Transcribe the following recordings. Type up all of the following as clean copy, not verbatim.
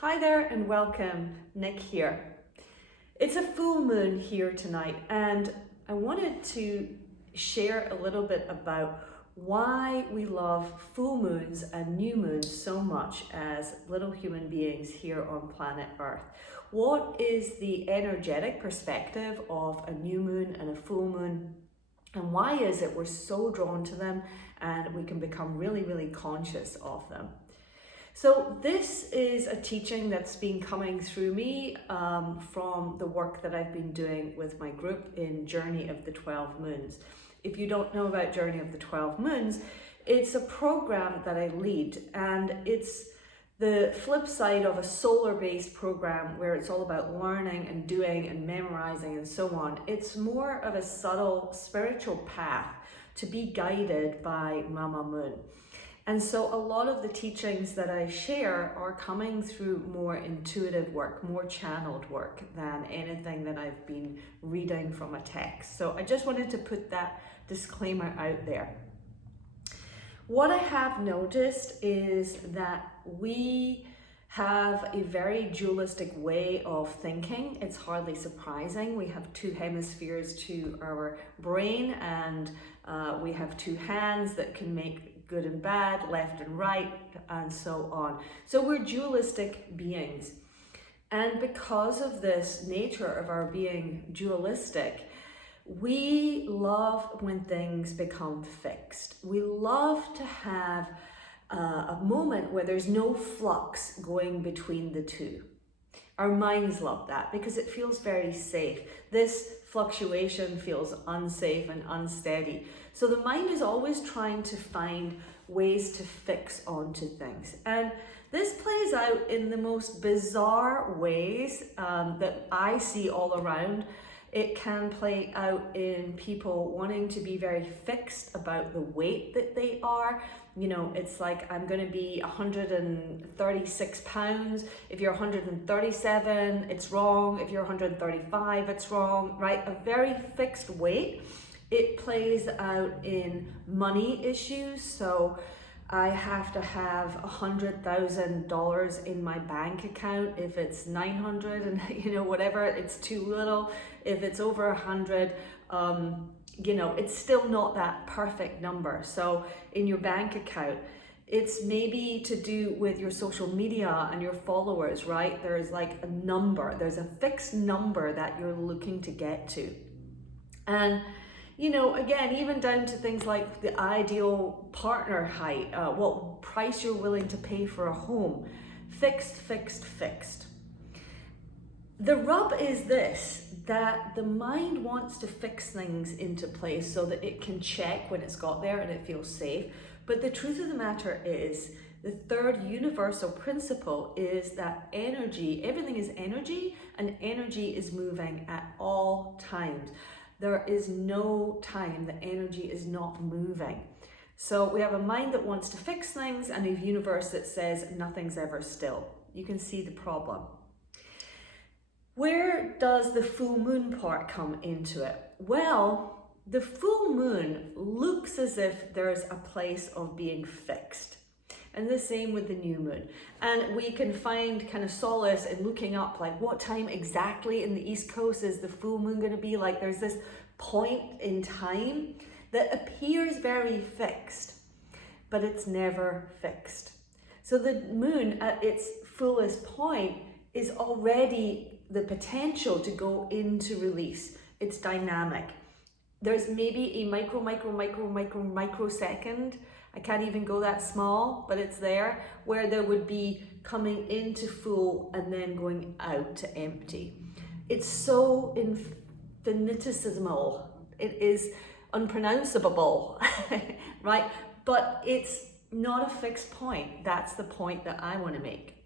Hi there and welcome, Nic here. It's a full moon here tonight and I wanted to share a little bit about why we love full moons and new moons so much as little human beings here on planet Earth. What is the energetic perspective of a new moon and a full moon? And why is it we're so drawn to them and we can become really conscious of them? So this is a teaching that's been coming through me from the work that I've been doing with my group in Journey of the 12 Moons. If you don't know about Journey of the 12 Moons, it's a program that I lead, and it's the flip side of a solar-based program where it's all about learning and doing and memorizing and so on. It's more of a subtle spiritual path to be guided by Mama Moon. And so a lot of the teachings that I share are coming through more intuitive work, more channeled work than anything that I've been reading from a text. So I just wanted to put that disclaimer out there. What I have noticed is that we have a very dualistic way of thinking. It's hardly surprising. We have two hemispheres to our brain, and we have two hands that can make good and bad, left and right, and so on. So we're dualistic beings. And because of this nature of our being dualistic, we love when things become fixed. We love to have a moment where there's no flux going between the two. Our minds love that because it feels very safe. This fluctuation feels unsafe and unsteady. So the mind is always trying to find ways to fix onto things. And this plays out in the most bizarre ways that I see all around. It can play out in people wanting to be very fixed about the weight that they are. You know, it's like, I'm going to be 136 pounds. If you're 137, it's wrong. If you're 135, it's wrong, right? A very fixed weight. It plays out in money issues. So I have to have $100,000 in my bank account. If it's 900 and whatever, it's too little. If it's over 100, it's still not that perfect number. So in your bank account, it's maybe to do with your social media and your followers, right? There's like a number, there's a fixed number that you're looking to get to. And again, even down to things like the ideal partner height, what price you're willing to pay for a home. Fixed. The rub is this, that the mind wants to fix things into place so that it can check when it's got there and it feels safe. But the truth of the matter is, the third universal principle is that energy, everything is energy, and energy is moving at all times. There is no time that energy is not moving. So we have a mind that wants to fix things and a universe that says nothing's ever still. You can see the problem. Where does the full moon part come into it? Well, the full moon looks as if there's a place of being fixed. And the same with the new moon. And we can find kind of solace in looking up, like, what time exactly in the East Coast is the full moon going to be? Like, there's this point in time that appears very fixed, but it's never fixed. So the moon at its fullest point is already the potential to go into release. It's dynamic. There's maybe a microsecond, I can't even go that small, but it's there, where there would be coming into full and then going out to empty. It's so infinitesimal. It is unpronounceable, right? But it's not a fixed point. That's the point that I want to make.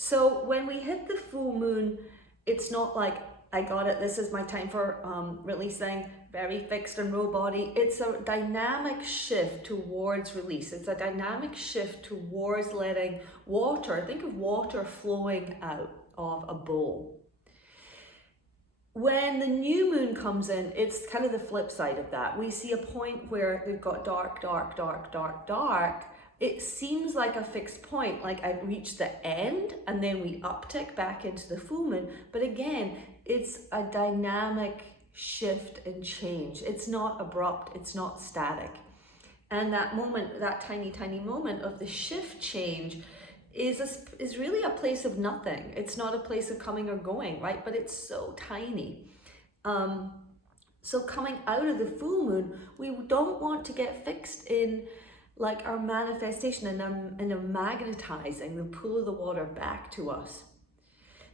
So when we hit the full moon, it's not like, I got it, this is my time for releasing, very fixed and raw body. It's a dynamic shift towards release. It's a dynamic shift towards letting water, think of water flowing out of a bowl. When the new moon comes in, it's kind of the flip side of that. We see a point where they've got dark, it seems like a fixed point, like I've reached the end and then we uptick back into the full moon. But again, it's a dynamic shift and change. It's not abrupt, it's not static. And that moment, that tiny, tiny moment of the shift change is really a place of nothing. It's not a place of coming or going, right? But it's so tiny. So coming out of the full moon, we don't want to get fixed in like our manifestation and a magnetizing the pull of the water back to us.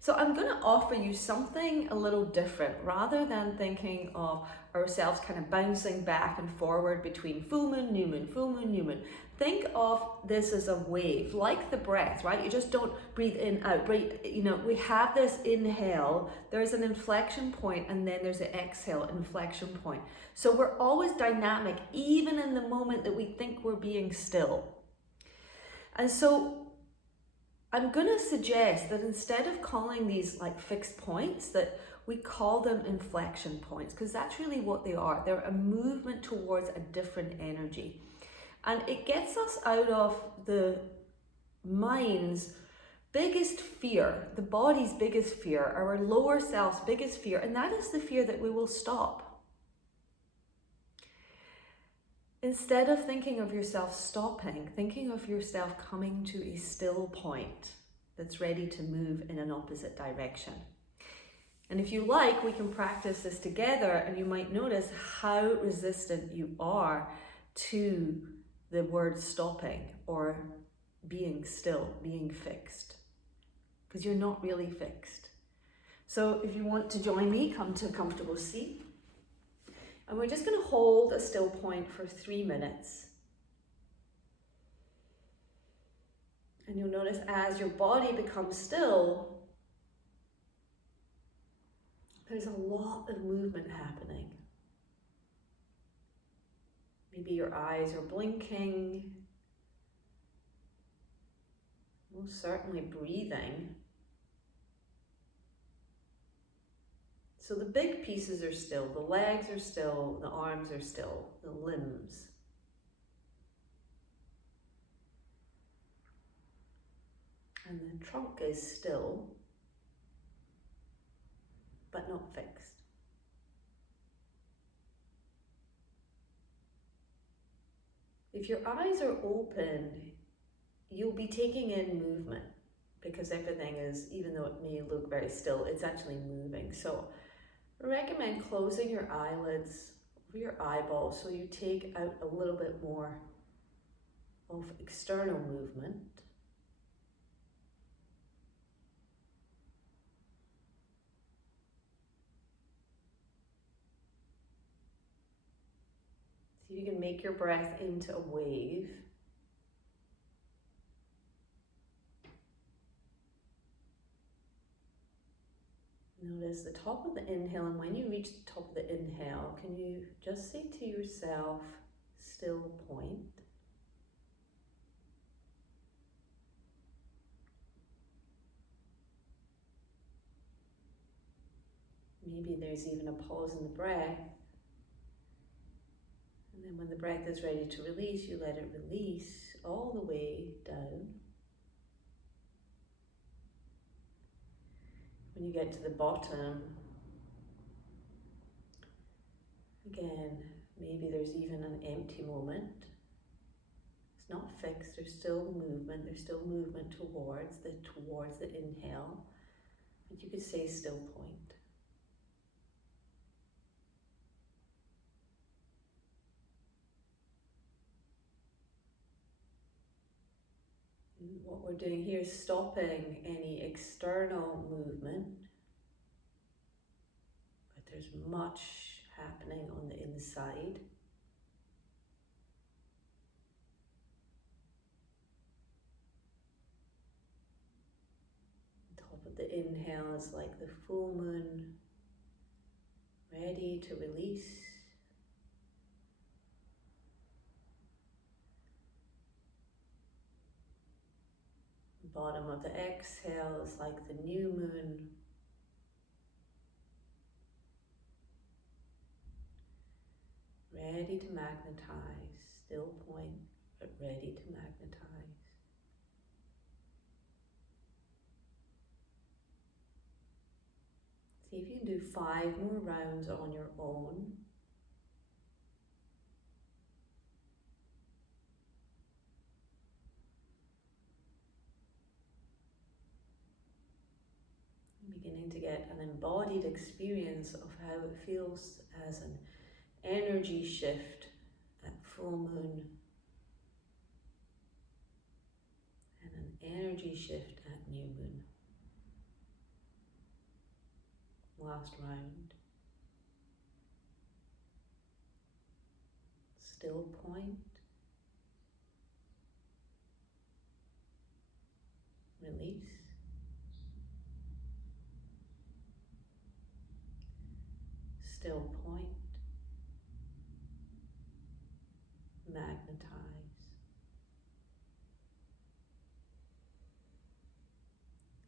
So I'm going to offer you something a little different. Rather than thinking of ourselves kind of bouncing back and forward between full moon, new moon, full moon, new moon. Think of this as a wave, like the breath, right? You just don't breathe in, out, breathe, we have this inhale, there's an inflection point, and then there's an exhale, inflection point. So we're always dynamic, even in the moment that we think we're being still. And so I'm going to suggest that instead of calling these like fixed points, that we call them inflection points, because that's really what they are. They're a movement towards a different energy. And it gets us out of the mind's biggest fear, the body's biggest fear, our lower self's biggest fear, and that is the fear that we will stop. Instead of thinking of yourself stopping, thinking of yourself coming to a still point that's ready to move in an opposite direction. And if you like, we can practice this together, and you might notice how resistant you are to the word stopping or being still, being fixed, because you're not really fixed. So if you want to join me, come to a comfortable seat. And we're just going to hold a still point for 3 minutes. And you'll notice as your body becomes still, there's a lot of movement happening. Maybe your eyes are blinking. Most certainly breathing. So the big pieces are still, the legs are still, the arms are still, the limbs. And the trunk is still, but not fixed. If your eyes are open, you'll be taking in movement, because everything is, even though it may look very still, it's actually moving. So I recommend closing your eyelids over your eyeballs so you take out a little bit more of external movement. So you can make your breath into a wave. Notice the top of the inhale, and when you reach the top of the inhale, can you just say to yourself, still point. Maybe there's even a pause in the breath. And then when the breath is ready to release, you let it release all the way down. When you get to the bottom, again, maybe there's even an empty moment. It's not fixed, there's still movement towards the inhale, but you could say still point. And what we're doing here is stopping any external movement, but there's much happening on the inside. The top of the inhale is like the full moon, ready to release. The bottom of the exhale is like the new moon, ready to magnetize, still point, but ready to magnetize. See if you can do 5 more rounds on your own. Beginning to get an embodied experience of how it feels as an energy shift at full moon and an energy shift at new moon. Last round. Still point. Release. Still point. Magnetize.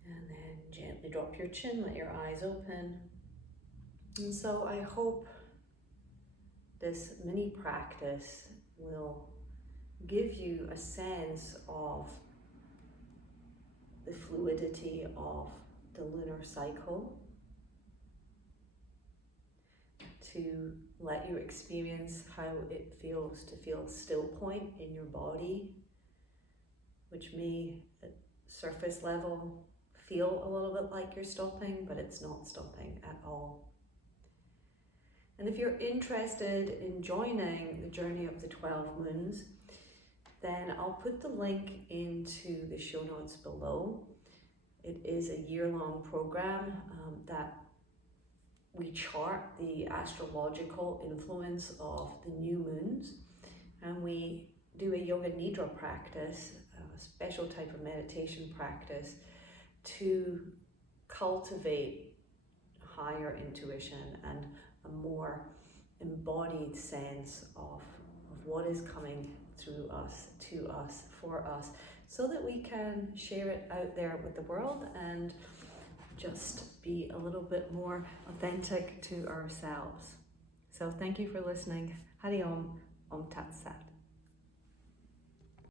And then gently drop your chin, let your eyes open. And so I hope this mini practice will give you a sense of the fluidity of the lunar cycle, to let you experience how it feels to feel still point in your body, which may at surface level feel a little bit like you're stopping, but it's not stopping at all. And if you're interested in joining the journey of the 12 moons, then I'll put the link into the show notes below. It is a year-long program that we chart the astrological influence of the new moons, and we do a yoga nidra practice, a special type of meditation practice to cultivate higher intuition and a more embodied sense of what is coming through us, to us, for us, so that we can share it out there with the world and just be a little bit more authentic to ourselves. So thank you for listening. Hari Om, Om Tat Sat.